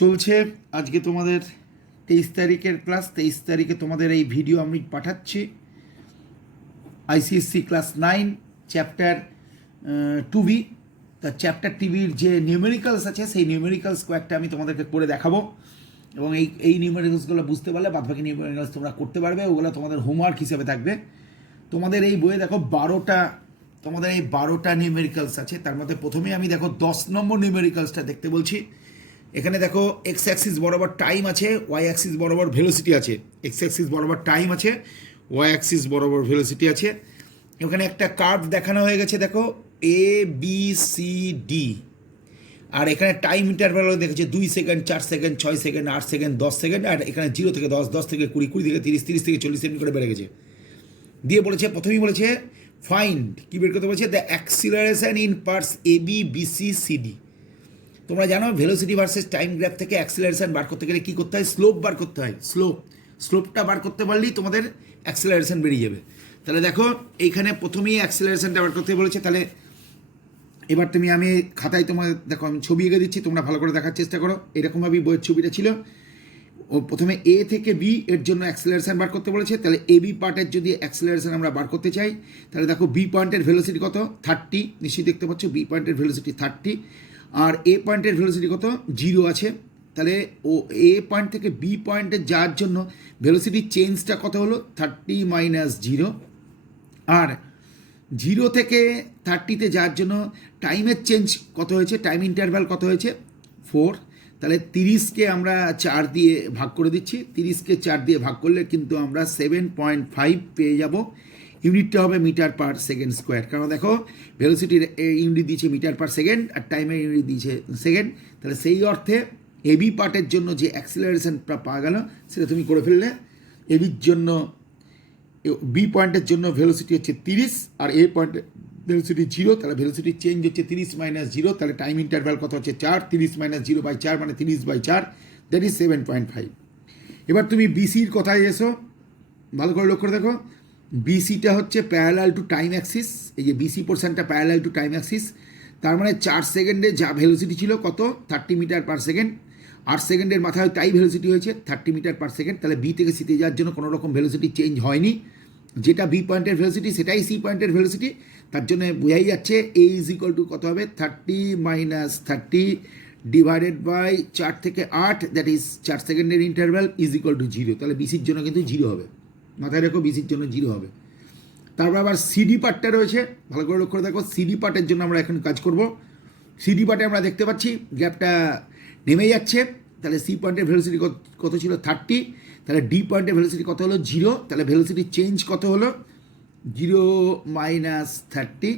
চলছে আজকে তোমাদের 23 তারিখের ক্লাস। 23 তারিখে তোমাদের এই ভিডিও আমি পাঠাচ্ছি। ICSE class 9 chapter 2B। তা চ্যাপ্টার টিভির যে নিউমেরিক্যালস আছে সেই নিউমেরিক্যালস কয়েকটা আমি তোমাদেরকে করে দেখাবো, এবং এই নিউমেরিক্যালসগুলো বুঝতে পারলে বাদবাকি নিউমেরিক্যালস তোমরা করতে পারবে। ওগুলো তোমাদের হোমওয়ার্ক হিসেবে থাকবে। তোমাদের এই বইয়ে দেখো 12টা নিউমেরিক্যালস আছে। তার মধ্যে প্রথমেই আমি দেখো 10 নম্বর নিউমেরিক্যালসটা দেখতে বলছি। এখানে দেখো এক্স অ্যাক্সিস বরাবর টাইম আছে, ওয়াই অ্যাক্সিস বরাবর ভেলোসিটি আছে। এক্স অ্যাক্সিস বরাবর টাইম আছে, ওয়াই অ্যাক্সিস বরাবর ভেলোসিটি আছে। এখানে একটা কার্ভ দেখানো হয়ে গেছে, দেখো এ বি সি ডি। আর এখানে টাইম ইন্টারভ্যালও দেখেছে 2 second, 4 second, 6 second, 8 second, 10 second. আর এখানে 0 থেকে 10, 10 থেকে 20, 20 থেকে 30, 30 থেকে 40 সেকেন্ড করে বেড়ে গেছে। দিয়ে বলেছে, প্রথমেই বলেছে ফাইন্ড, কি বের করতে বলেছে, the acceleration in parts A B B C C D. তোমরা জানো ভেলোসিটি ভার্সেস টাইম গ্রাফ থেকে অ্যাক্সিলারেশন বার করতে গেলে কী করতে হয়? স্লোপ বার করতে হয়। স্লোপটা বার করতে পারলেই তোমাদের অ্যাক্সিলারেশন বেরিয়ে যাবে। তাহলে দেখো এইখানে প্রথমেই অ্যাক্সিলারেশনটা বার করতে বলেছে। তাহলে এবার আমি খাতায় তোমার দেখো আমি ছবি এঁকে দিচ্ছি, তোমরা ভালো করে দেখার চেষ্টা করো। এরকমভাবেই বইয়ের ছবিটা ছিল। ও প্রথমে এ থেকে বি এর জন্য অ্যাক্সিলারেশন বার করতে বলেছে। তাহলে এ বি পার্টের যদি অ্যাক্সিলারেশন আমরা বার করতে চাই, তাহলে দেখো বি পয়েন্টের ভেলোসিটি কত? 30। নিশ্চয়ই দেখতে পাচ্ছ বি পয়েন্টের ভেলোসিটি 30। আর এ পয়েন্টের ভেলোসিটি কত? 0 আছে। তাহলে ও এ পয়েন্ট থেকে বি পয়েন্টে যাওয়ার জন্য ভেলোসিটি চেঞ্জটা কত হলো? 30 - 0। আর 0 থেকে 30-তে যাওয়ার জন্য টাইমের চেঞ্জ কত হয়েছে? টাইম ইন্টারভ্যাল কত হয়েছে? 4। তাহলে 30কে আমরা 4 দিয়ে ভাগ করে দিচ্ছি। 30কে 4 দিয়ে ভাগ করলে কিন্তু আমরা 7.5 পেয়ে যাব। ইউনিটটা হবে মিটার পার সেকেন্ড স্কোয়ার। কারণ দেখো ভেলোসিটির ইউনিট দিয়েছে মিটার পার সেকেন্ড আর টাইমের ইউনিট দিয়েছে সেকেন্ড। তাহলে সেই অর্থে এবি পার্টের জন্য যে অ্যাক্সিলারেশনটা পাওয়া গেল সেটা তুমি করে ফেললে। এবির জন্য, বি পয়েন্টের জন্য ভেলোসিটি হচ্ছে 30 আর এ পয়েন্টের ভেলোসিটি 0। তাহলে ভেলোসিটি চেঞ্জ হচ্ছে 30 - 0। তাহলে টাইম ইন্টারভ্যাল কত হচ্ছে? 4। 30 - 0/4 মানে 30/4, দ্যাট ইজ 7.5। এবার তুমি বিসির কথায় এসো, ভালো করে লক্ষ্য করে দেখো। বিসিটা হচ্ছে প্যারালাল টু টাইম অ্যাক্সিস। এই যে বিসি পোর্শনটা প্যারালাল টু টাইম অ্যাক্সিস। তার মানে 4 সেকেন্ডে যা ভেলোসিটি ছিল কত? 30 মিটার পার সেকেন্ড। 8 সেকেন্ডের মাথায় তাই ভেলোসিটি হয়েছে 30 মিটার পার সেকেন্ড। তাহলে বি থেকে সিতে যাওয়ার জন্য কোনো রকম ভেলোসিটি চেঞ্জ হয়নি। যেটা বি পয়েন্টের ভেলোসিটি সেটাই সি পয়েন্টের ভেলোসিটি। তার জন্য বোঝাই যাচ্ছে এ ইজ ইকুয়াল টু কত হবে? 30 - 30 ডিভাইডেড বাই 4 থেকে 8, দ্যাট ইজ 4 সেকেন্ডের ইন্টারভ্যাল ইজ ইকুয়াল টু 0। তাহলে বিসির জন্য কিন্তু 0 হবে। মাথায় রেখো বিসির জন্য 0 হবে। তারপর আবার সিডি পার্টটা রয়েছে, ভালো করে লক্ষ্য করে দেখো। সিডি পার্টের জন্য আমরা এখন কাজ করব। সিডি পার্টে আমরা দেখতে পাচ্ছি গ্যাপটা নেমে যাচ্ছে। তাহলে সি পয়েন্টের ভেলোসিটি কত ছিল? 30। তাহলে ডি পয়েন্টের ভেলোসিটি কত হলো? 0। তাহলে ভেলোসিটি চেঞ্জ কত হলো? 0 - 30।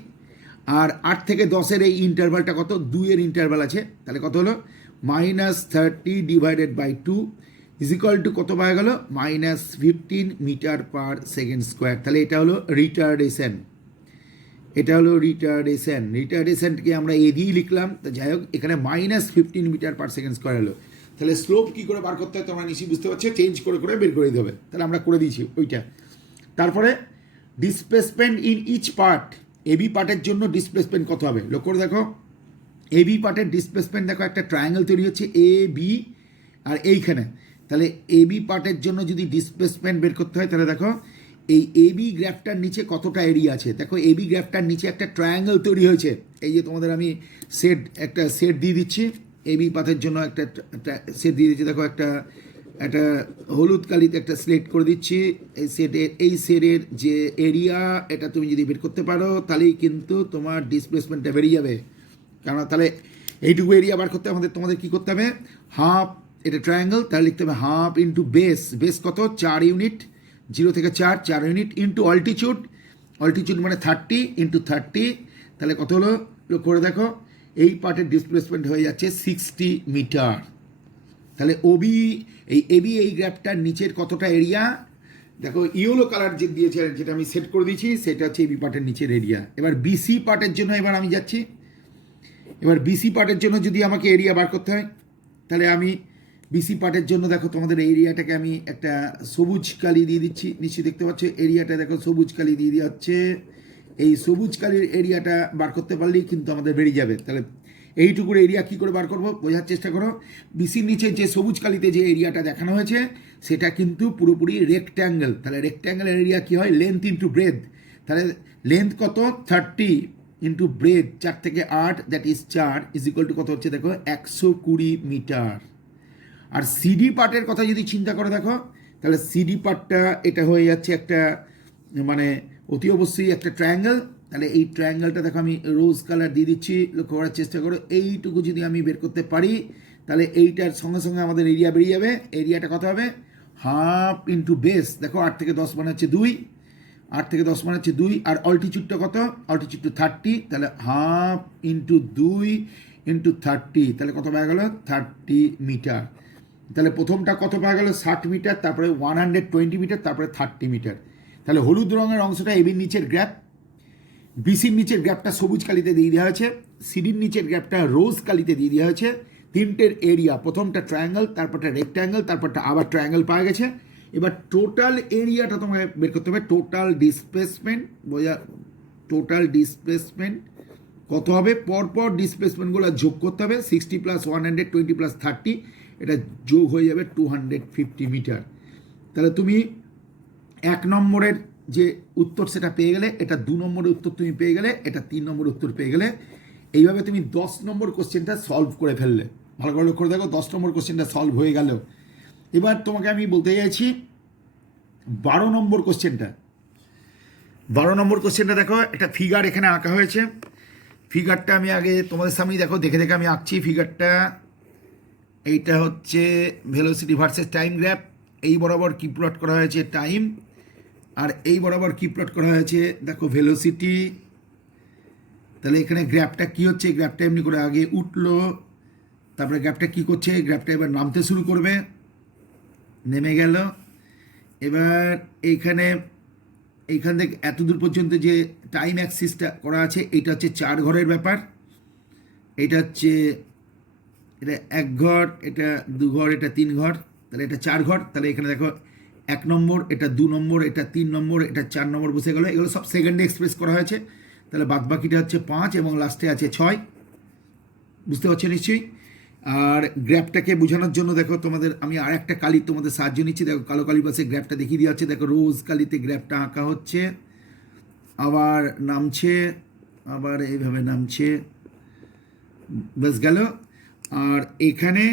আর 8 থেকে 10-এর এই ইন্টারভ্যালটা কত? 2-এর ইন্টারভ্যাল আছে। তাহলে কত হলো? -30 divided by 2 is equal to কত পাওয়া গেল? -15 মিটার পার সেকেন্ড স্কোয়ার। তাহলে এটা হলো রিটার্ডেশন। রিটার্ডেশনকে আমরা এ দিয়েই লিখলাম। তো যাই হোক, এখানে -15 মিটার পার সেকেন্ড স্কোয়ার হলো। তাহলে স্লোপ কী করে বার করতে হয় তোমরা নিশ্চয়ই বুঝতে পারছো। চেঞ্জ করে বের করে দিতে হবে। তাহলে আমরা করে দিয়েছি ওইটা। তারপরে displacement in each part. AB পার্টের জন্য ডিসপ্লেসমেন্ট কত হবে? লক্ষ্য করে দেখো। এবি পার্টের ডিসপ্লেসমেন্ট দেখো, একটা ট্রায়াঙ্গেল তৈরি হচ্ছে এ বি আর এইখানে। তাহলে এবি পার্টের জন্য যদি ডিসপ্লেসমেন্ট বের করতে হয়, তাহলে দেখো এই এবি গ্রাফটার নিচে কতটা এরিয়া আছে। দেখো এবি গ্রাফটার নিচে একটা ট্রায়াঙ্গেল তৈরি হয়েছে। এই যে তোমাদের আমি একটা সেট দিয়ে দিচ্ছি। এবি পাথের জন্য একটা সেট দিয়ে দিচ্ছি। দেখো একটা হলুদ কালিতে একটা স্লেট করে দিচ্ছি। এই সেটের যে এরিয়া, এটা তুমি যদি বের করতে পারো তাহলেই কিন্তু তোমার ডিসপ্লেসমেন্টটা বেরিয়ে যাবে। কারণ তাহলে এইটুকু এরিয়া বার করতে তোমাদের কী করতে হবে? হাফ, এটা ট্রায়াঙ্গেল, তাহলে লিখতে হবে হাফ ইন্টু বেস কত? 4 ইউনিট। 0 থেকে 4 ইউনিট ইন্টু অল্টিচিউড মানে 30 ইন্টু 30। তাহলে কত হলো? করে দেখো এই পার্টের ডিসপ্লেসমেন্ট হয়ে যাচ্ছে 60 মিটার। তাহলে এবি এই গ্রাফটার নিচের কতটা এরিয়া? দেখো ইয়েলো কালার যে দিয়েছে, যেটা আমি সেট করে দিয়েছি, সেটা হচ্ছে এবি পার্টের নিচের এরিয়া। এবার বিসি পার্টের জন্য এবার আমি যাচ্ছি। এবার বিসি পার্টের জন্য যদি আমাকে এরিয়া বার করতে হয়, তাহলে আমি বিসি পার্টের জন্য দেখো তোমাদের এরিয়াটাকে আমি একটা সবুজ কালি দিয়ে দিচ্ছি। নিশ্চয়ই দেখতে পাচ্ছ এরিয়াটা দেখো সবুজ কালি দিয়ে দেওয়া হচ্ছে। এই সবুজ কালির এরিয়াটা বার করতে পারলেই কিন্তু আমাদের বেরিয়ে যাবে। তাহলে এইটুকুর এরিয়া কী করে বার করবো বোঝার চেষ্টা করো। বিসির নিচে যে সবুজ কালিতে যে এরিয়াটা দেখানো হয়েছে সেটা কিন্তু পুরোপুরি রেক্ট্যাঙ্গেল। তাহলে রেক্ট্যাঙ্গেলের এরিয়া কী হয়, লেন্থ ইন্টু ব্রেথ। তাহলে লেন্থ কত 30 ইন্টু ব্রেথ 4 থেকে 8 that is 4 is equal to কত হচ্ছে দেখো 120 মিটার। আর সিডি পার্টের কথা যদি চিন্তা করে দেখো তাহলে সিডি পার্টটা এটা হয়ে যাচ্ছে একটা মানে অতি অবশ্যই একটা ট্রায়াঙ্গেল। তাহলে এই ট্রায়াঙ্গেলটা দেখো আমি রোজ কালার দিয়ে দিচ্ছি, লক্ষ্য করার চেষ্টা করো। এইটুকু যদি আমি বের করতে পারি তাহলে এইটার সঙ্গে সঙ্গে আমাদের এরিয়া বেরিয়ে যাবে। এরিয়াটা কত হবে, হাফ ইন্টু বেস, দেখো 8 থেকে 10 মানে হচ্ছে 2, 8 থেকে 10 মানে হচ্ছে 2। আর অল্টিচিউডটা কত, অল্টিচিউড 30, তাহলে হাফ ইন্টু 2 ইন্টু 30, তাহলে কত পাওয়া গেল 30 মিটার। তাহলে প্রথমটা কত পাওয়া গেল 60 মিটার, তারপরে 120 মিটার, তারপরে 30 মিটার। তাহলে হলুদ রঙের অংশটা এবির নিচের গ্র্যাপ, বিসির নিচের গ্র্যাপটা সবুজ কালিতে দিয়ে দেওয়া হয়েছে, সিডির নিচের গ্র্যাপটা রোজ কালিতে দিয়ে দেওয়া হয়েছে। তিনটের এরিয়া, প্রথমটা ট্রায়াঙ্গেল, তারপরটা রেক্ট্যাঙ্গেল, তারপরটা আবার ট্রায়াঙ্গেল পাওয়া গেছে। এবার টোটাল এরিয়াটা তোমাকে বের করতে হবে, টোটাল ডিসপ্লেসমেন্ট টোটাল ডিসপ্লেসমেন্ট কত হবে, পরপর ডিসপ্লেসমেন্টগুলো যোগ করতে হবে। 60 প্লাস 120 প্লাস 30, এটা যোগ হয়ে যাবে 250 মিটার। তাহলে তুমি 1 নম্বরের যে উত্তর সেটা পেয়ে গেলে, এটা 2 নম্বরের উত্তর তুমি পেয়ে গেলে, এটা 3 নম্বরের উত্তর পেয়ে গেলে। এইভাবে তুমি 10 নম্বর কোশ্চেনটা সলভ করে ফেললে। ভালো করে লক্ষ্য করে দেখো 10 নম্বর কোশ্চেনটা সলভ হয়ে গেল। এবার তোমাকে আমি বলতে চাইছি 12 নম্বর কোশ্চেনটা। 12 নম্বর কোশ্চেনটা দেখো, একটা ফিগার এখানে আঁকা হয়েছে। ফিগারটা আমি আগে তোমাদের সামনেই দেখো, দেখে দেখে আমি আঁকছি ফিগারটা। এইটা হচ্ছে ভেলোসিটি ভার্সেস টাইম গ্র্যাফ। এই বরাবর কি প্লট করা হয়েছে টাইম, আর এই বরাবর কি প্লট করা হয়েছে দেখো ভেলোসিটি। তাহলে এখানে গ্র্যাফটা কি হচ্ছে, গ্র্যাফটা এমনি করে আগে উঠলো, তারপরে গ্র্যাফটা কি করছে, গ্র্যাফটা এবার নামতে শুরু করবে, নেমে গেল। এবার এইখান থেকে এত দূর পর্যন্ত যে টাইম অ্যাক্সিসটা করা আছে, এটা হচ্ছে 4 ঘরের ব্যাপার। এটা হচ্ছে এটা 1 ঘর, এটা 2 ঘর, এটা 3 ঘর, তাহলে এটা 4 ঘর। তাহলে এখানে দেখো 1 নম্বর, এটা 2 নম্বর, এটা 3 নম্বর, এটা 4 নম্বর বসে গেল। এগুলো সব সেকেন্ডে এক্সপ্রেস করা হয়েছে। তাহলে বাদ বাকিটা হচ্ছে 5 এবং লাস্টে আছে 6। বুঝতে পারছো নিশ্চয়ই। আর গ্র্যাফটাকে বোঝানোর জন্য দেখো তোমাদের আমি আর একটা কালি তোমাদের সাহায্য নিচ্ছি। দেখো কালো কালি পাশে গ্র্যাফটা দেখিয়ে দেওয়া হচ্ছে। দেখো রোজ কালিতে গ্র্যাফটা আঁকা হচ্ছে, আবার নামছে, আবার এইভাবে নামছে, ব্যাস গেল। আর এখানে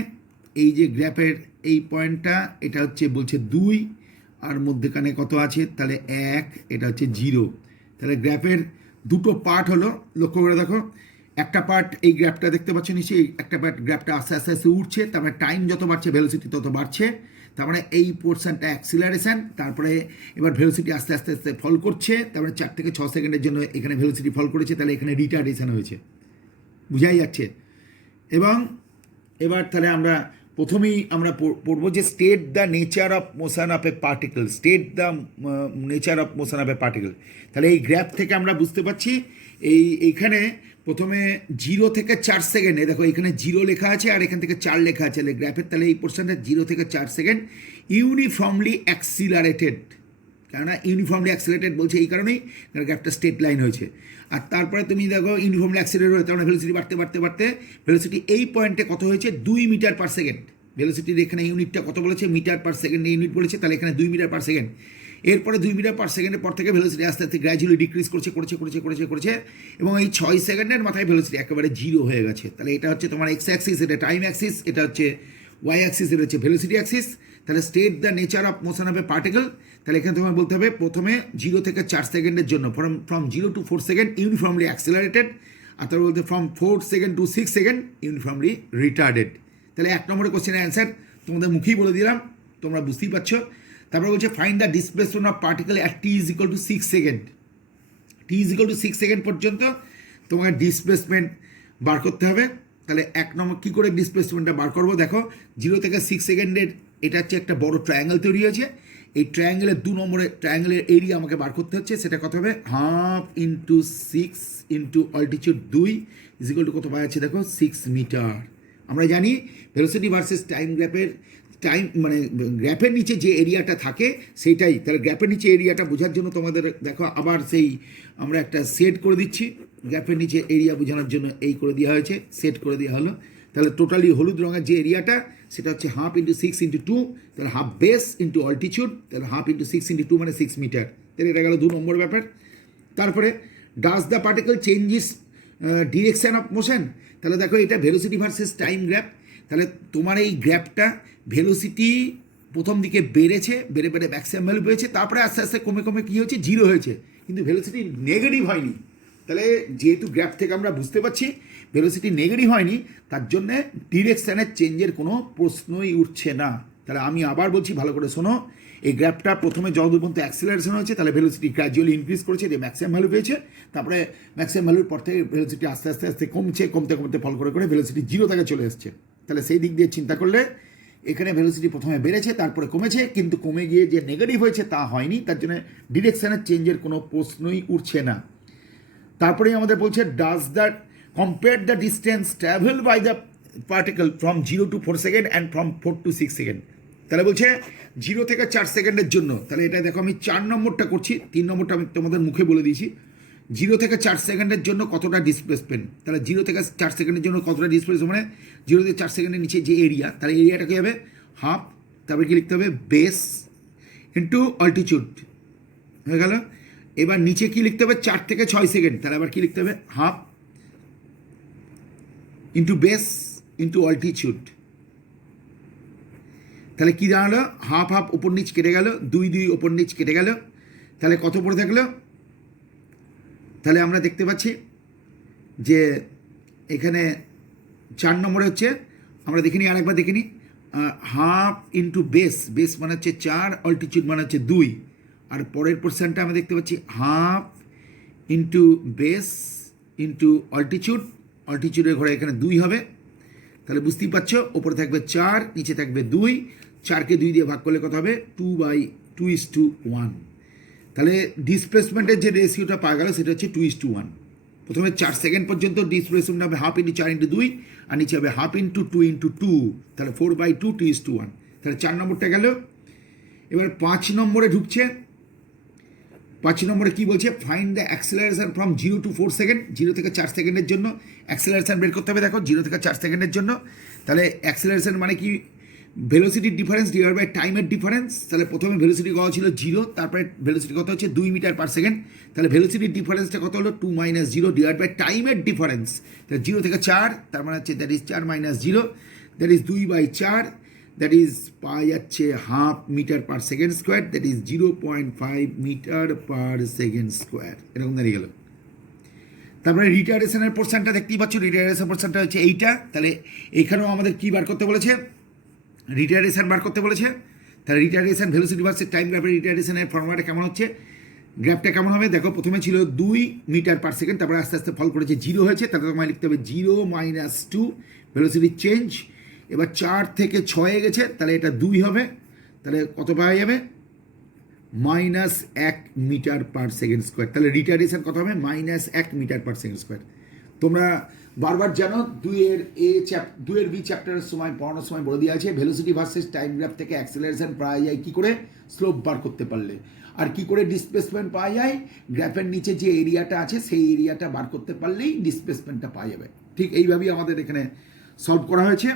এই যে গ্র্যাফের এই পয়েন্টটা, এটা হচ্ছে বলছে 2, আর মধ্যেখানে কত আছে তাহলে 1, এটা হচ্ছে 0। তাহলে গ্র্যাফের দুটো পার্ট হলো, লক্ষ্য করে দেখো। একটা পার্ট এই গ্র্যাফটা দেখতে পাচ্ছ নিশ্চয়ই, একটা পার্ট গ্র্যাফটা আস্তে আস্তে আস্তে উঠছে, তারপরে টাইম যত বাড়ছে ভেলোসিটি তত বাড়ছে। তার মানে এই পোর্শনটা অ্যাক্সিলারেশন, তারপরে এবার ভেলোসিটি আস্তে আস্তে আস্তে ফল করছে, তারপরে 4 থেকে 6 সেকেন্ডের জন্য এখানে ভেলোসিটি ফল করেছে, তাহলে এখানে রিটার্ডেশন হয়েছে, বুঝাই যাচ্ছে। এবং এবার তাহলে আমরা প্রথমেই আমরা পড়বো যে state the nature of motion of A particle, state the nature of motion of A particle. তাহলে এই গ্র্যাফ থেকে আমরা বুঝতে পারছি এইখানে প্রথমে 0 থেকে 4 সেকেন্ডে, দেখো এখানে 0 লেখা আছে আর এখান থেকে 4 লেখা আছে গ্র্যাফের। তাহলে এই পোর্শনটা 0 থেকে 4 সেকেন্ড ইউনিফর্মলি অ্যাক্সিলারেটেড। কেননা ইউনিফর্মলি অ্যাক্সিলারেটেড বলছে এই কারণেই, কারণ গ্র্যাফটা স্ট্রেট লাইন হয়েছে। আর তারপরে তুমি দেখো ইউনিফর্মলি অ্যাক্সিলারেট হয়ে, তার মানে ভেলোসিটি বাড়তে বাড়তে বাড়তে ভেলোসিটি এই পয়েন্টে কত হয়েছে 2 মিটার পার সেকেন্ড। ভেলোসিটির এখানে ইউনিটটা কত বলেছে, মিটার পার সেকেন্ডে ইউনিট বলেছে, তাহলে এখানে 2 মিটার পার সেকেন্ড। এরপরে 2 মিটার পার সেকেন্ডের পর থেকে ভেলোসিটি আস্তে আস্তে গ্র্যাজুয়ালি ডিক্রিজ করছে এবং এই 6 সেকেন্ডের মাথায় ভেলোসিটি একেবারে 0 হয়ে গেছে। তাহলে এটা হচ্ছে তোমার এক্স অ্যাক্সিস, এটা টাইম অ্যাক্সিস, এটা হচ্ছে ওয়াই অ্যাক্সিস, এটা হচ্ছে ভেলোসিটি অ্যাক্সিস। তাহলে state the nature of motion of A particle. তাহলে এখানে তোমায় বলতে হবে প্রথমে 0 থেকে 4 সেকেন্ডের জন্য from 0 to 4 second uniformly accelerated, আর তারপর বলতে from 4 second to 6 second uniformly retarded. তাহলে 1 নম্বরের কোশ্চেনের অ্যান্সার তোমাদের মুখেই বলে দিলাম, তোমরা বুঝতেই পারছো। তারপরে বলছে find the displacement of particle at t is equal to 6 second. t is equal to 6 second পর্যন্ত তোমাকে ডিসপ্লেসমেন্ট বার করতে হবে। তাহলে 1 নম্বর কী করে ডিসপ্লেসমেন্টটা বার করবো, দেখো 0 থেকে 6 সেকেন্ডের এটা হচ্ছে একটা বড় ট্রায়াঙ্গেল তৈরি হয়েছে। এই ট্রায়াঙ্গেলের 2 নম্বরের ট্রায়াঙ্গেলের এরিয়া আমাকে বার করতে হচ্ছে, সেটা কত হবে, half into 6 into altitude 2 is equal to কত পাওয়া যাচ্ছে দেখো 6 মিটার। আমরা জানি ভেলোসিটি ভার্সেস টাইম গ্র্যাফের টাইম মানে গ্র্যাপের নিচে যে এরিয়াটা থাকে সেইটাই। তাহলে গ্র্যাপের নিচে এরিয়াটা বোঝার জন্য তোমাদের দেখো আবার সেই আমরা একটা সেট করে দিচ্ছি, গ্র্যাপের নিচে এরিয়া বোঝানোর জন্য এই করে দেওয়া হয়েছে, সেট করে দেওয়া হলো। তাহলে টোটালি হলুদ রঙের যে এরিয়াটা সেটা হচ্ছে 1/2 × 6 × 2, তাহলে হাফ বেস ইন্টু অল্টিটিউড, তাহলে 1/2 × 6 × 2 মানে 6 মিটার। তাহলে এটা গেল 2 নম্বর ব্যাপার। তারপরে does the particle changes direction of motion, তাহলে দেখো এটা ভেলোসিটি ভার্সেস টাইম গ্র্যাপ। তাহলে তোমার এই গ্র্যাপটা ভেলোসিটি প্রথম দিকে বেড়েছে, বেড়ে বেড়ে ম্যাক্সিমাম ভ্যালু পেয়েছে, তারপরে আস্তে আস্তে কমে কমে কী হয়েছে, জিরো হয়েছে, কিন্তু ভেলোসিটি নেগেটিভ হয়নি। তাহলে যেহেতু গ্র্যাপ থেকে আমরা বুঝতে পারছি ভেলোসিটি নেগেটিভ হয়নি, তার জন্যে ডিরেকশানের চেঞ্জের কোনো প্রশ্নই উঠছে না। তাহলে আমি আবার বলছি, ভালো করে শোনো, এই গ্র্যাপটা প্রথমে যতদূর পর্যন্ত অ্যাক্সিলারেশন হয়েছে তাহলে ভেলোসিটি গ্র্যাজুয়ালি ইনক্রিজ করেছে, দিয়ে ম্যাক্সিমাম ভ্যালু পেয়েছে, তারপরে ম্যাক্সিমাম ভ্যালুর পর থেকে ভেলোসিটি আস্তে আস্তে আস্তে কমছে, কমতে কমতে ফল করে করে ভেলোসিটি জিরো থেকে চলে এসছে। তাহলে সেই দিক দিয়ে চিন্তা করলে এখানে ভেলোসিটি প্রথমে বেড়েছে তারপরে কমেছে, কিন্তু কমে গিয়ে যে নেগেটিভ হয়েছে তা হয়নি, তার জন্য ডিরেকশানের চেঞ্জের কোনো প্রশ্নই উঠছে না। তারপরেই আমাদের বলছে does that compare the distance travel by the particle from 0 to 4 second and from 4 to 6 second. তাহলে বলছে 0 থেকে 4 সেকেন্ডের জন্য, তাহলে এটা দেখো আমি 4 নম্বরটা করছি, 3 নম্বরটা আমি তোমাদের মুখে বলে দিয়েছি। 0 থেকে 4 সেকেন্ডের জন্য কতটা ডিসপ্লেসমেন্ট, তাহলে 0 থেকে 4 সেকেন্ডের জন্য কতটা ডিসপ্লেসমেন্ট মানে 0 থেকে 4 সেকেন্ডের নিচে যে এরিয়া, তাহলে এরিয়াটা কী হবে, হাফ, তারপরে কি লিখতে হবে, বেস ইন্টু অল্টিটিউড হয়ে গেল। এবার নিচে কি লিখতে হবে, 4 থেকে 6 সেকেন্ড, তাহলে আবার কি লিখতে হবে, half into base into altitude. তাহলে কী দাঁড়ালো, হাফ হাফ ওপর নিচ কেটে গেল, 2 2 ওপর নিচ কেটে গেল, তাহলে কত পড়ে থাকলো, তাহলে আমরা দেখতে পাচ্ছি যে এখানে 4 নম্বরে হচ্ছে, আমরা দেখিনি আরেকবার দেখিনি, হাফ ইন্টু বেস, বেস মানে হচ্ছে 4, অল্টিটিউড মানে হচ্ছে 2, আর পরের পোর্শনটা আমরা দেখতে পাচ্ছি half into base into altitude, অল্টিটিউডের ঘরে এখানে 2 হবে। তাহলে বুঝতেই পারছো ওপরে থাকবে 4, নিচে থাকবে 2, 4কে 2 দিয়ে ভাগ করলে কত হবে, 2/2:1। তাহলে ডিসপ্লেসমেন্টের যে রেশিওটা পাওয়া গেল সেটা হচ্ছে 2:1। প্রথমে 4 সেকেন্ড পর্যন্ত ডিসপ্লেসমেন্ট হবে 1/2 × 4 × 2, আর নিচে হবে 1/2 × 2 × 2, তাহলে 4/2 2:1। তাহলে 4 নম্বরটা গেল। এবার 5 নম্বরে ঢুকছে, 5 নম্বরে কী বলছে, find the acceleration from 0 to 4 second, 0 থেকে 4 সেকেন্ডের জন্য অ্যাক্সেলারেশন বের করতে হবে। দেখো 0 থেকে 4 সেকেন্ডের জন্য, তাহলে অ্যাক্সেলারেশন মানে কি, ভেলোসিটির ডিফারেন্স ডিভাইড বাই টাইমের ডিফারেন্স। তাহলে প্রথমে ভেলোসিটি কত ছিল 0, তারপরে ভেলোসিটি কত হচ্ছে 2 মিটার পার সেকেন্ড, তাহলে ভেলোসিটির ডিফারেন্সটা কত হলো 2 - 0 ডিভাইড বাই টাইমের ডিফারেন্স। তাহলে 0 থেকে 4, তার মানে হচ্ছে that is 4 - 0, that is 2/4, that is পাওয়া যাচ্ছে 1/2 metre per second square, that is 0.5 metre per second square, এরকম দাঁড়িয়ে গেল। তারপরে রিটার্ডেশনের পোর্শনটা দেখতেই পাচ্ছ, রিটার্ডেশন পোর্শনটা হচ্ছে এইটা। তাহলে এখানেও আমাদের কী বার করতে বলেছে, রিটার্ডেশন বার করতে বলেছে। তাহলে রিটার্ডেশন ভেলোসিটি ভার্সেস টাইম গ্রাফের রিটার্ডেশনের ফর্মুলাটা কেমন হচ্ছে, গ্রাফটা কেমন হবে, দেখো প্রথমে ছিল 2 মিটার পার সেকেন্ড, তারপরে আস্তে আস্তে ফল করেছে 0 হয়েছে, তাহলে তোমায় লিখতে হবে 0 - 2 ভেলোসিটি চেঞ্জ। এবার 4 থেকে 6 গেছে, তাহলে এটা 2 হবে, তাহলে কত পাওয়া যাবে, -1 মিটার পার সেকেন্ড স্কোয়ার। তাহলে রিটার্ডেশন কত হবে, -1 মিটার পার সেকেন্ড স্কোয়ার। তোমরা বারবার জানো 2 এর বি চ্যাপ্টারের সময় পড়ানোর সময় বলে দেওয়া আছে ভেলোসিটি ভার্সেস টাইম গ্রাফ থেকে অ্যাক্সেলারেশন পাওয়া যায় কী করে, স্লোপ বার করতে পারলে, আর কি করে ডিসপ্লেসমেন্ট পাওয়া যায়, গ্রাফের নিচে যে এরিয়াটা আছে সেই এরিয়াটা বার করতে পারলেই ডিসপ্লেসমেন্টটা পাওয়া যাবে। ঠিক এইভাবেই আমাদের এখানে সলভ করা হয়েছে।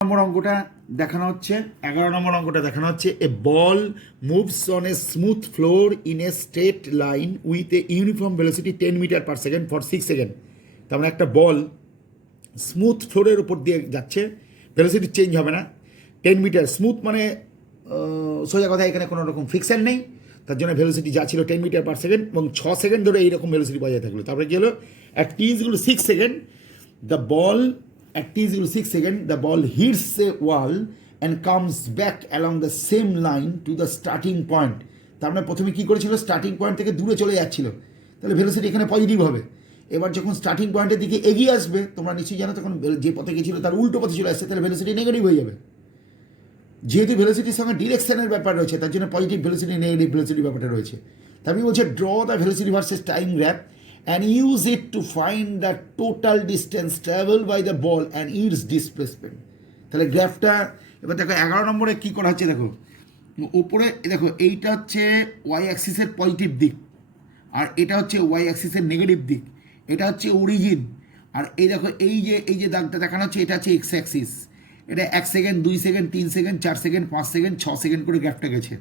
নম্বর অঙ্কটা দেখানো হচ্ছে, 11 নম্বর অঙ্কটা দেখানো হচ্ছে, a ball moves on a smooth floor in a straight line with a uniform velocity 10 metre per second for 6 second. তার মানে একটা বল স্মুথ ফ্লোরের উপর দিয়ে যাচ্ছে, ভেলোসিটি চেঞ্জ হবে না, 10 মিটার, স্মুথ মানে সোজা কথা, এখানে কোনো রকম ফিক্সেন নেই, তার জন্য ভেলোসিটি যা ছিল 10 মিটার পার সেকেন্ড, এবং 6 সেকেন্ড ধরে এইরকম ভেলোসিটি বজায় থাকলো। তারপরে কী হলো, at t = 6 second the ball, at t = 6 seconds, the ball hits a wall and comes back along the same line to the starting point. তার মানে প্রথমে কী করেছিল, স্টার্টিং পয়েন্ট থেকে দূরে চলে যাচ্ছিল, তাহলে ভেলোসিটি এখানে পজিটিভ হবে। এবার যখন স্টার্টিং পয়েন্টের দিকে এগিয়ে আসবে, তোমরা নিশ্চয়ই জানো তখন যে পথে গেছিলো তার উল্টো পথে চলে আসছে, তাহলে ভেলোসিটি নেগেটিভ হয়ে যাবে। যেহেতু ভেলোসিটির সঙ্গে ডিরেকশনের ব্যাপার রয়েছে, তার জন্য পজিটিভ ভেলোসিটি নেগেটিভ ভেলোসিটি ব্যাপারটা রয়েছে। তার আমি বলছে draw the velocity versus time graph and use it to find the total distance traveled by the ball and its displacement. তাহলে গ্রাফটা এবার দেখো 11 নম্বরে কী করা হচ্ছে দেখো, ওপরে দেখো এইটা হচ্ছে ওয়াই অ্যাক্সিসের পজিটিভ দিক, আর এটা হচ্ছে ওয়াই অ্যাক্সিসের নেগেটিভ দিক, এটা হচ্ছে অরিজিন, আর এই দেখো এই যে দাগটা দেখানো হচ্ছে এটা হচ্ছে এক্স অ্যাক্সিস। এটা 1 second, 2 second, 3 second, 4 second, 5 second, 6 second করে গ্যাপটা গেছে।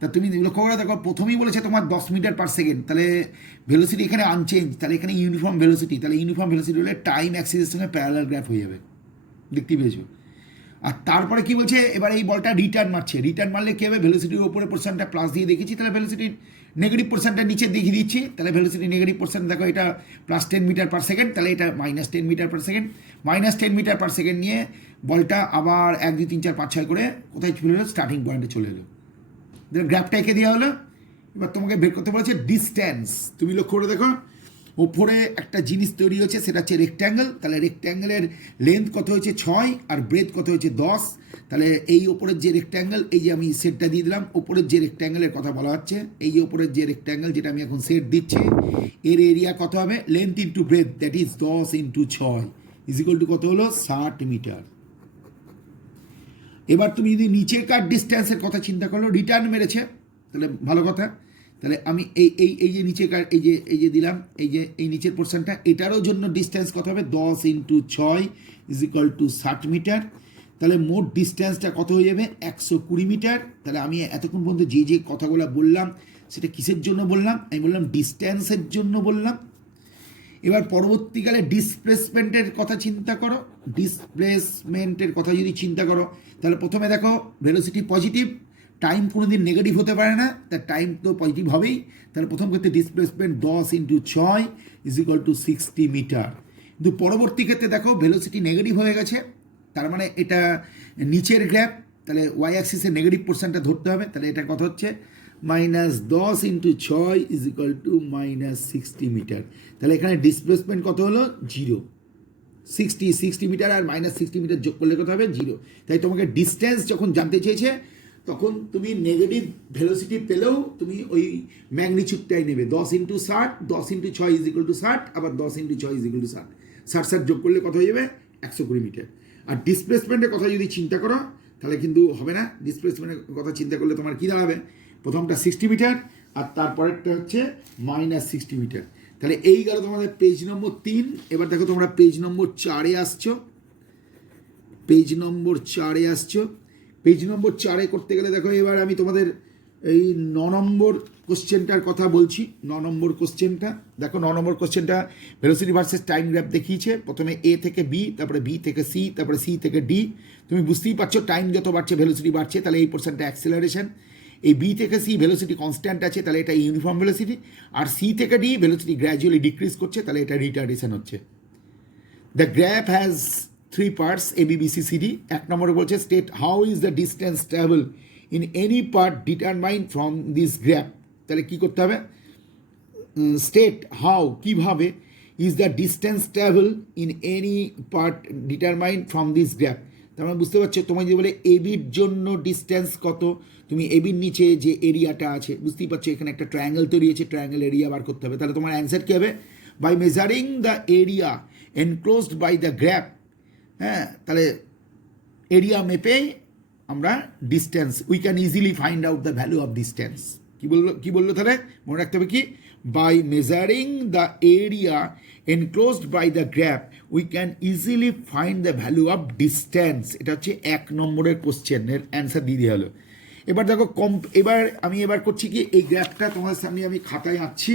তা তুমি লক্ষ্য করে দেখো, প্রথমেই বলেছে তোমার 10 মিটার পার সেকেন্ড, তাহলে ভেলোসিটি এখানে আনচেঞ্জ, তাহলে এখানে ইউনিফর্ম ভেলোসিটি, তাহলে ইউনিফর্ম ভেলোসিটি হলে টাইম অ্যাক্সিসের সঙ্গে প্যারালাল গ্রাফ হয়ে যাবে, দেখতে পেয়েছো। আর তারপরে কি বলছে, এবার এই বলটা রিটার্ন মারছে, রিটার্ন মারলে কী হবে, ভেলোসিটির ওপরে পোর্শনটা প্লাস দিয়ে দেখেছি, তাহলে ভেলোসিটির নেগেটিভ পোর্শনটা নিচে দেখিয়ে দিচ্ছি, তাহলে ভেলোসিটি নেগেটিভ পোর্শন দেখো এটা +10 মিটার পার সেকেন্ড, তাহলে এটা -10 metre per second, -10 metre per second নিয়ে বলটা আবার 1 2 3 4 5 6 করে কোথায় চলে এলো, স্টার্টিং পয়েন্টে চলে এলো। গ্রাফটা এঁকে দেওয়া হলো। এবার তোমাকে বের করতে বলেছে ডিস্ট্যান্স। তুমি লক্ষ্য করে দেখো, ওপরে একটা জিনিস তৈরি হচ্ছে, সেটা হচ্ছে রেক্ট্যাঙ্গেল, তাহলে রেক্ট্যাঙ্গেলের লেন্থ কত হয়েছে 6 আর ব্রেথ কত হয়েছে 10, তাহলে এই ওপরের যে রেক্ট্যাঙ্গেল, এই যে আমি সেটটা দিয়ে দিলাম, ওপরের যে রেক্ট্যাঙ্গেলের কথা বলা হচ্ছে, এই যে ওপরের যে রেক্ট্যাঙ্গেল যেটা আমি এখন সেট দিচ্ছি, এর এরিয়া কত হবে, length into breadth, that is 10 × 6 equal to কত হলো 60 মিটার। এবার তুমি যদি নিচেকার ডিস্ট্যান্সের কথা চিন্তা করো, রিটার্ন মেরেছে, তাহলে ভালো কথা, তাহলে আমি এই যে নিচেকার এই যে দিলাম, এই নিচের পোর্শনটা, এটারও জন্য ডিস্ট্যান্স কত হবে, 10 × 6 ইজিক্যাল টু 60 মিটার। তাহলে মোট ডিস্ট্যান্সটা কত হয়ে যাবে, 120 মিটার। তাহলে আমি এতক্ষণ পর্যন্ত যে কথাগুলো বললাম সেটা কিসের জন্য বললাম, আমি বললাম ডিস্ট্যান্সের জন্য বললাম। এবার পরবর্তীকালে ডিসপ্লেসমেন্টের কথা চিন্তা করো, ডিসপ্লেসমেন্টের কথা যদি চিন্তা করো, তাহলে প্রথমে দেখো ভেলোসিটি পজিটিভ, টাইম কোনো দিন নেগেটিভ হতে পারে না, তার টাইম তো পজিটিভ হবেই, তাহলে প্রথম ক্ষেত্রে ডিসপ্লেসমেন্ট 10 × 6 ইজিক্যাল টু 60 মিটার। কিন্তু পরবর্তী ক্ষেত্রে দেখো ভেলোসিটি নেগেটিভ হয়ে গেছে, তার মানে এটা নিচের গ্র্যাপ, তাহলে ওয়াই অ্যাক্সিসের নেগেটিভ পোর্শনটা ধরতে হবে, তাহলে এটা কত হচ্ছে, -10 × 6 ইজিক্যাল টু -60 মিটার। তাহলে এখানে ডিসপ্লেসমেন্ট কত হলো, 0। 60 মিটার আর -60 মিটার যোগ করলে কত হবে, 0। তাই তোমাকে ডিস্টেন্স যখন জানতে চেয়েছে, তখন তুমি নেগেটিভ ভেলোসিটি পেলেও তুমি ওই ম্যাগনিচিউডটাই নেবে, 10 × 60, 10 × 6 ইজিক্যাল টু 60, আবার 10 × 6 ইজিক্যাল টু 60, 60 যোগ করলে কত হয়ে যাবে, 120 মিটার। আর ডিসপ্লেসমেন্টের কথা যদি চিন্তা করো, তাহলে কিন্তু হবে না, ডিসপ্লেসমেন্টের কথা চিন্তা করলে তোমার কী দাঁড়াবে, প্রথমটা 60 মিটার আর তারপরেরটা হচ্ছে -60 মিটার। তাহলে এই গেল তোমাদের পেজ নম্বর 3। এবার দেখো তোমরা পেজ নম্বর 4-এ আসছো, পেজ নম্বর 4-এ আসছো। পেজ নম্বর 4-এ করতে গেলে দেখো, এবার আমি তোমাদের এই 9 নম্বর কোশ্চেনটার কথা বলছি। 9 নম্বর কোশ্চেনটা দেখো, 9 নম্বর কোশ্চেনটা ভেলোসিটি ভার্সেস টাইম গ্রাফ দেখিয়েছে, প্রথমে এ থেকে বি, তারপরে বি থেকে সি, তারপরে সি থেকে ডি। তুমি বুঝতেই পারছো টাইম যত বাড়ছে ভেলোসিটি বাড়ছে, তাহলে এই পোর্শনটা অ্যাক্সেলারেশন। এই বি থেকে সি ভেলোসিটি কনস্ট্যান্ট আছে, তাহলে এটা ইউনিফর্ম ভেলোসিটি। আর সি থেকে ডি ভেলোসিটি গ্র্যাজুয়ালি ডিক্রিজ করছে, তাহলে এটা রিটার্ডেশন হচ্ছে। The graph has 3 parts, A B B C C D. 1 নম্বরে বলছে state how is the distance travel in any part determined from this graph. তাহলে কী করতে হবে, স্টেট হাউ, কীভাবে, is the distance travel in any part determined from this graph. তার মানে বুঝতে পারছো, তোমার যে বলে এবির জন্য ডিস্টেন্স কত, তুমি এবির নিচে যে এরিয়াটা আছে, বুঝতেই পারছো এখানে একটা ট্রায়াঙ্গেল তৈরি হয়েছে, ট্রায়াঙ্গেল এরিয়া বার করতে হবে। তাহলে তোমার অ্যান্সার কী হবে, by measuring the area enclosed by the graph. হ্যাঁ, তাহলে এরিয়া মেপে আমরা distance, we can easily find out the value of distance. কী বললো তাহলে মনে রাখতে হবে, কি, by measuring the area enclosed by the graph we can easily find the value of distance. এটা হচ্ছে 1 নম্বরের কোশ্চেনের অ্যান্সার দিয়ে দেওয়া হলো। এবার দেখো এবার আমি করছি কি, এই গ্রাফটা তোমাদের সামনে আমি খাতায় আঁকছি।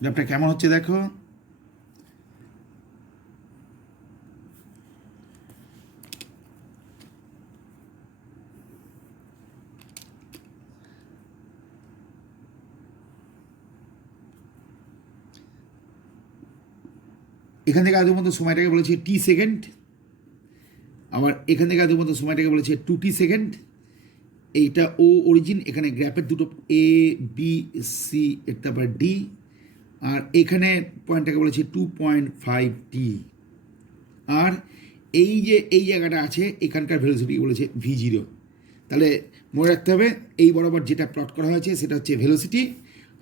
গ্রাফটা কেমন হচ্ছে দেখো, এখান থেকে আদৌ মতো সময়টাকে বলেছে টি সেকেন্ড, আবার এখান থেকে আদৌ মতো সময়টাকে বলেছে 2t সেকেন্ড। এইটা ও অরিজিন, এখানে গ্র্যাপের দুটো এ বি সি, তারপর ডি, আর এখানে পয়েন্টটাকে বলেছে 2.5t। আর এই জায়গাটা আছে, এখানকার ভেলোসিটি বলেছে v0। তাহলে মনে রাখতে হবে, এই বরাবর যেটা প্লট করা হয়েছে সেটা হচ্ছে ভেলোসিটি,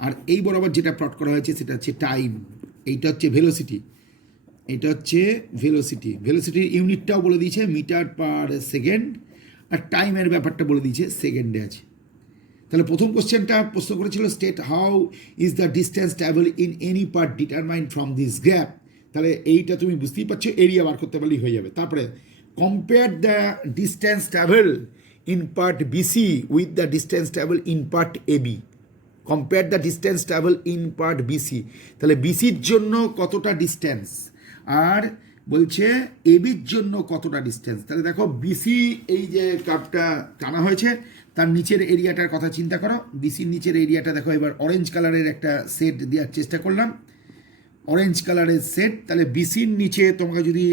আর এই বরাবর যেটা প্লট করা হয়েছে সেটা হচ্ছে টাইম, এইটা হচ্ছে ভেলোসিটি, এটা হচ্ছে ভেলোসিটির ইউনিটটাও বলে দিয়েছে মিটার পার সেকেন্ড, আর টাইমের ব্যাপারটা বলে দিয়েছে সেকেন্ডে আছে। তাহলে প্রথম কোশ্চেনটা প্রশ্ন করেছিল state how is the distance travel in any part determined from this gap. তাহলে এইটা তুমি বুঝতেই পারছো, এরিয়া বার করতে পারলেই হয়ে যাবে। তারপরে compare the distance travel in part BC with the distance travel in part AB. Compare the distance travel in part BC, তাহলে বিসির জন্য কতটা ডিস্টেন্স আর বলছে এবির জন্য কতটা ডিস্টেন্স। তাহলে দেখো বিসি এই যে কার্ভটা টানা হয়েছে তার নিচের এরিয়াটার কথা চিন্তা করো। বিসির নিচের এরিয়াটা দেখো, এবার অরেঞ্জ কালারের একটা সেট দেওয়ার চেষ্টা করলাম, অরেঞ্জ কালারের সেট। তাহলে বিসির নিচে তোমাকে যদি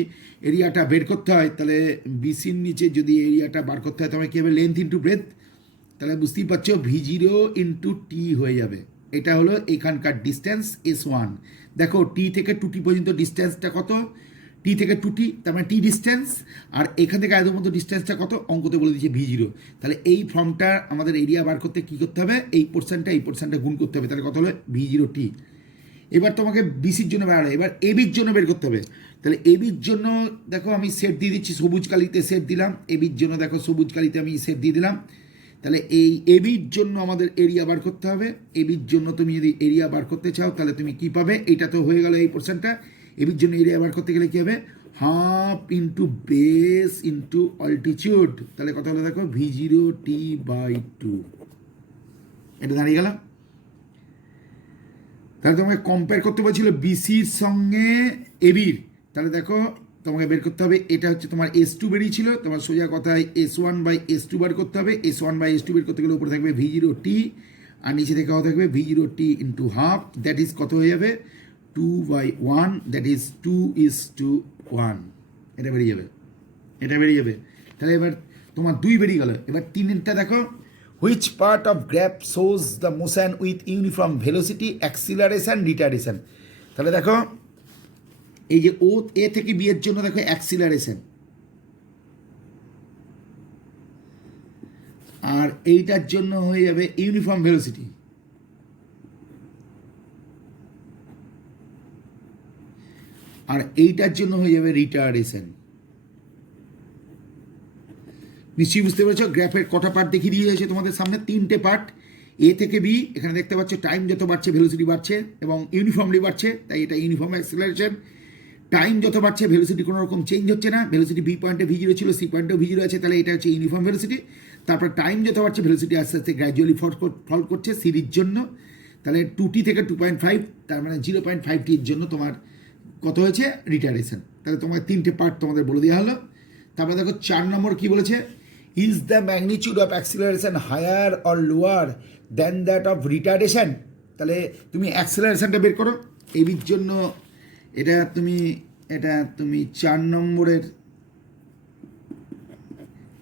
এরিয়াটা বের করতে হয়, তাহলে বিসির নিচে যদি এরিয়াটা বার করতে হয় তোমাকে কী হবে, লেন্থ ইন্টু ব্রেথ। তাহলে বুঝতেই পারছো V0 ইন্টু টি হয়ে যাবে। এটা হলো এখানকার ডিস্টেন্স S1। দেখো টি থেকে 2T পর্যন্ত ডিস্টেন্সটা কত, টি থেকে 2T, তার মানে টি ডিস্টেন্স, আর এখান থেকে এদের মধ্যে ডিস্টেন্সটা কত অঙ্কতে বলে দিয়েছে V0। তাহলে এই ফর্মটা আমাদের এরিয়া বার করতে কী করতে হবে, এই পোর্শনটা গুণ করতে হবে, তাহলে কত হলো V0T। এবার তোমাকে বিসির জন্য বের হবে, এবার এবির জন্য বের করতে হবে। তাহলে এবির জন্য দেখো আমি সেট দিয়ে দিচ্ছি, সবুজ কালিতে সেট দিলাম, এবির জন্য দেখো সবুজ কালিতে আমি সেট দিয়ে দিলাম। তাহলে এই এবির জন্য আমাদের এরিয়া বার করতে হবে। এবির জন্য তুমি যদি এরিয়া বার করতে চাও তাহলে তুমি কি পাবে, এটা তো হয়ে গেল এই পোর্শনটা। এবির জন্য এরিয়া বার করতে গেলে কী হবে, half into base into altitude. তাহলে কত হলো দেখো V0T/2, এটা দাঁড়িয়ে গেল। তাহলে তোমাকে কম্পেয়ার করতে বলছিল বিসির সঙ্গে এবির। তাহলে দেখো তোমাকে বের করতে হবে, এটা হচ্ছে তোমার S2 বেরিয়েছিল, তোমার সোজা কথায় S1/S2 বার করতে হবে। S1/S2 বের করতে গেলে উপরে থাকবে V0T, আর নিচে থেকে কত থাকবে V0T into half, that is কত হয়ে যাবে 2/1, দ্যাট ইজ 2:1। এটা বেরিয়ে যাবে, এটা বেরিয়ে যাবে। তাহলে এবার তোমার 2 বেরিয়ে গেল। এবার 3টা দেখো, which part of grab shows the motion with uniform velocity, acceleration, retardation. তাহলে দেখো এই যে ও এ থেকে বি এর জন্য দেখো অ্যাক্সিলারেশন, আর এইটার জন্য হয়ে যাবে ইউনিফর্ম ভেলোসিটি, আর এইটার জন্য হয়ে যাবে রিটার্ডেশন। নিশ্চয়ই বুঝতে পেরেছো গ্রাফের কটা পার্ট দেখিয়ে দিয়েছে তোমাদের সামনে, 3টে পার্ট, এ থেকে বি। এখানে দেখতে পাচ্ছ টাইম যত বাড়ছে ভেলোসিটি বাড়ছে এবং ইউনিফর্মলি বাড়ছে, তাই এটা ইউনিফর্ম অ্যাক্সিলারেশন। টাইম যত বাড়ছে ভেলোসিটি কোনো রকম চেঞ্জ হচ্ছে না, ভেলোসিটি বি পয়েন্টে V0 ছিল, সি পয়েন্টেও V0 আছে, তাহলে এটা হচ্ছে ইউনিফর্ম ভেলোসিটি। তারপর টাইম যত বাড়ছে ভেলোসিটি আস্তে আস্তে গ্র্যাজুয়ালি ফল করছে সিরিজ জন্য। তাহলে 2T থেকে 2.5, তার মানে 0.5T এর জন্য তোমার কত হয়েছে রিটার্ডেশন। তাহলে তোমার 3টে পার্ট তোমাদের বলে দেওয়া হলো। তারপরে দেখো 4 নম্বর কি বলেছে, is the magnitude of acceleration higher or lower than that of retardation. তাহলে তুমি অ্যাক্সিলারেশনটা বের করো এবির জন্য। এটা তুমি 4 নম্বরের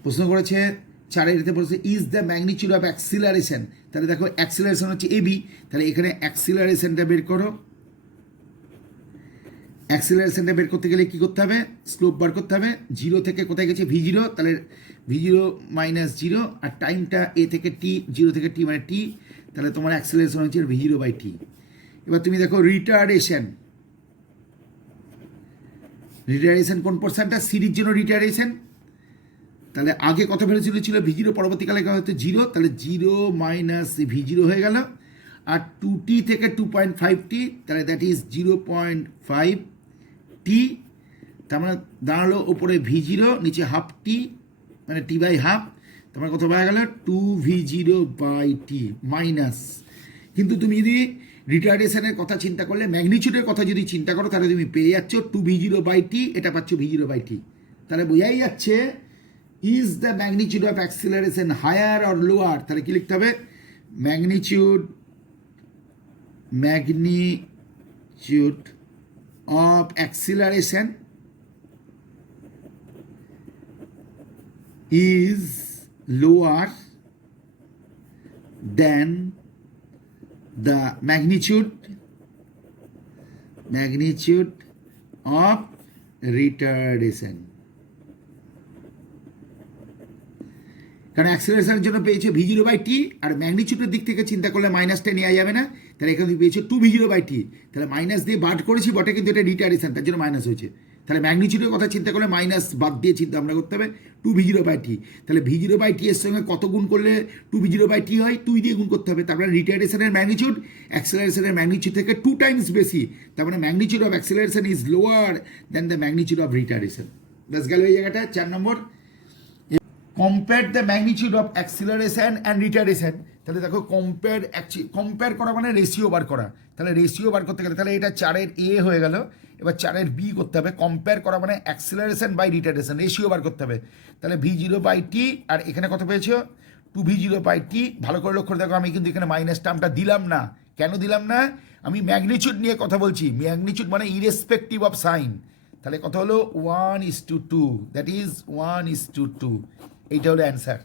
প্রশ্ন করেছে, 4-এতে বলেছে is the magnitude of acceleration. তাহলে দেখো অ্যাক্সিলারেশন হচ্ছে এবি, তাহলে এখানে অ্যাক্সিলারেশনটা বের করো। অ্যাক্সিলারেশনটা বের করতে গেলে কী করতে হবে, স্লোপ বার করতে হবে। 0 থেকে কোথায় গেছে V0, তাহলে V0 - 0, আর টাইমটা এ থেকে টি, 0 থেকে টি মানে টি, তাহলে তোমার অ্যাক্সিলারেশন হচ্ছে V0/T। এবার তুমি দেখো রিটার্ডেশন কোন পার্সেন্টটা, সিরিজ জন্য রিটার্ডেশন। তাহলে আগে কত ভেলোসিটি ছিল V0, পরবর্তীকালে হয়তো 0, তাহলে 0 - V0 হয়ে গেল। আর 2T থেকে 2.5T, তাহলে দ্যাট ইজ 0.5T। তার মানে দাঁড়ালো ওপরে V0, নিচে হাফ টি, মানে T/2, তোমার কত পাওয়া গেল 2V0/T মাইনাস। কিন্তু তুমি যদি রিটার্ডেশনের কথা চিন্তা করলে, ম্যাগনিটিউডের কথা যদি চিন্তা করো, তাহলে তুমি পেয়ে যাচ্ছ 2V0/T, এটা পাচ্ছ V0/T। তাহলে বোঝাই যাচ্ছে is the magnitude of acceleration higher or lower. তাহলে কি লিখতে হবে, magnitude of acceleration is lower than the magnitude of retardation। কারণ অ্যাক্সিলারেশনের জন্য পেয়েছে V0/T, আর ম্যাগনিটিউডের দিক থেকে চিন্তা করলে মাইনাসটা নেওয়া যাবে না, তাহলে এখানে তুমি পেয়েছো 2v0/t, তাহলে মাইনাস দিয়ে বাদ করেছি বটে, কিন্তু এটা রিটারেশন, তার জন্য মাইনাস হয়েছে। তাহলে ম্যাগনিচিউডের কথা চিন্তা করলে মাইনাস বাদ দিয়ে চিন্তা ভাবনা করতে হবে 2v0/t। তাহলে v0/t এর সঙ্গে কত গুণ করলে 2v0/t হয়, 2 দিয়ে গুণ করতে হবে। তারপরে রিটারেশনের ম্যাগনিচিউড অ্যাক্সেলারেশনের ম্যাগনিচিউড থেকে 2 টাইমস বেশি, তার মানে magnitude of acceleration is lower than the magnitude of retardation. ব্যাস গেল এই জায়গাটা। 4 নম্বর, compare the magnitude of acceleration and retardation. তাহলে দেখো কম্পেয়ার করা মানে রেশিও বার করা। তাহলে রেশিও বার করতে গেলে তাহলে এটা 4-এর এ হয়ে গেল, এবার 4-এর বি করতে হবে। কম্পেয়ার করা মানে অ্যাক্সিলারেশন বাই রিটারেশন, রেশিও বার করতে হবে। তাহলে v0/t, আর এখানে কত পেয়েছো 2v0/t। ভালো করে লক্ষ্য দেখো, আমি কিন্তু এখানে মাইনাস টার্মটা দিলাম না। কেন দিলাম না? আমি ম্যাগনিচিউড নিয়ে কথা বলছি। ম্যাগনিচিউড মানে ইরেসপেক্টিভ অফ সাইন। তাহলে কত হলো 1:2, দ্যাট ইজ 1:2। এইটা হলো অ্যান্সার।